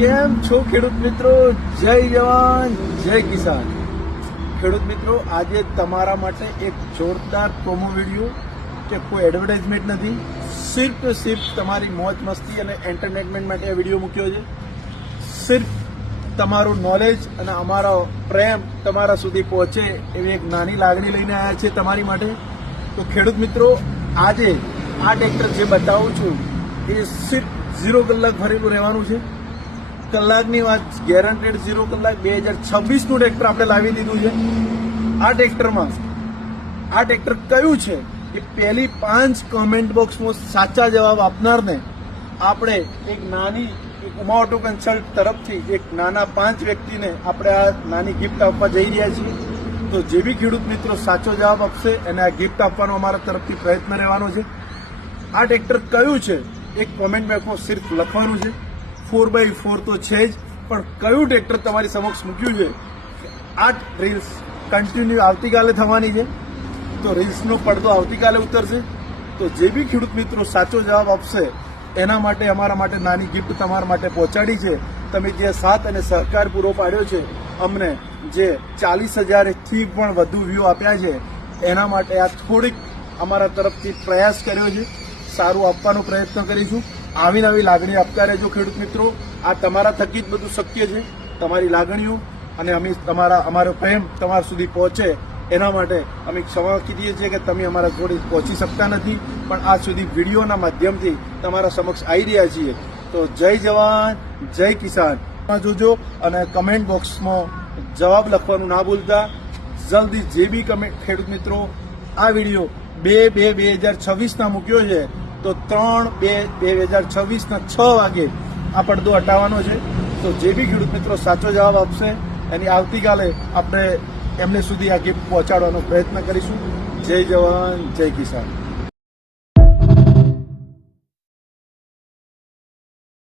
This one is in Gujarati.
કેમ છો ખેડૂત મિત્રો? જય જવાન જય કિસાન. ખેડૂત મિત્રો, આજે તમારા માટે એક જોરદાર પ્રોમો વિડીયો કે કોઈ એડવર્ટાઇઝમેન્ટ નથી, સિર્ફ તમારી મોજ મસ્તી અને એન્ટરટેનમેન્ટ માટે આ વિડીયો મૂક્યો છે. સિર્ફ તમારું નોલેજ અને અમારો પ્રેમ તમારા સુધી પહોંચે એવી એક નાની લાગણી લઈને આવ્યા છે તમારી માટે. તો ખેડૂત મિત્રો, આજે આ ટ્રેક્ટર જે બતાવું છું એ સિર્ફ 0 કલાક ભરેલું રહેવાનું છે. કલાકની વાત ગેરંટેડ 0 કલાક 2026નું ટ્રેક્ટર આપણે લાવી દીધું છે. આ ટ્રેક્ટરમાં આ ટ્રેક્ટર કયું છે એ પહેલી 5 કોમેન્ટ બોક્સમાં સાચા જવાબ આપનારને આપણે એક નાની ઉમા ઓટો કન્સલ્ટ તરફથી એક નાના 5 વ્યક્તિને આપણે આ નાની ગિફ્ટ આપવા જઈ રહ્યા છીએ. તો જે બી ખેડૂત મિત્રો સાચો જવાબ આપશે એને આ ગિફ્ટ આપવાનો અમારા તરફથી પ્રયત્ન રહેવાનો છે. આ ટ્રેક્ટર કયું છે એક કોમેન્ટ બોક્સમાં સિર્ફ લખવાનું છે. 4x4 તો છે જ, પણ કયું ટ્રેક્ટર તમારી સમક્ષ મૂક્યું છે આ રીલ્સ કન્ટિન્યુ આવતીકાલે થવાની છે. તો રીલ્સનો પડદો આવતીકાલે ઉતરશે. તો જે બી ખેડૂત મિત્રો સાચો જવાબ આપશે એના માટે અમારા માટે નાની ગિફ્ટ તમારા માટે પહોંચાડી છે. તમે જે સાથ અને સહકાર પૂરો પાડ્યો છે, અમને જે 40,000થી પણ વધુ વ્યૂ આપ્યા છે, એના માટે આ થોડીક અમારા તરફથી પ્રયાસ કર્યો છે. સારું આપવાનો પ્રયત્ન કરીશું. આવી નવી લાગણી આપતા રહેજો ખેડૂત મિત્રો. આ તમારા થકી જ બધું શક્ય છે. તમારી લાગણીઓ અને અમે અમારો પ્રેમ તમારા સુધી પહોંચે એના માટે અમે ક્ષમા કીધીએ છીએ કે તમે અમારા જોડે પહોંચી શકતા નથી, પણ આ સુધી વિડીયોના માધ્યમથી તમારા સમક્ષ આવી રહ્યા છીએ. તો જય જવાન જય કિસાન જોજો અને કમેન્ટ બોક્સમાં જવાબ લખવાનું ના ભૂલતા. જલ્દી જે બી કમેન્ટ ખેડૂત મિત્રો આ વિડીયો 2/2/2026ના મૂક્યો છે તો 3/2/2026ના 6 વાગે આ પડદો હટાવવાનો છે. તો જે બી ખેડૂત મિત્રો સાચો જવાબ આપશે એની આવતીકાલે આપણે એમને સુધી આ ગિફ્ટ પહોંચાડવાનો પ્રયત્ન કરીશું. જય જવાન જય કિસાન.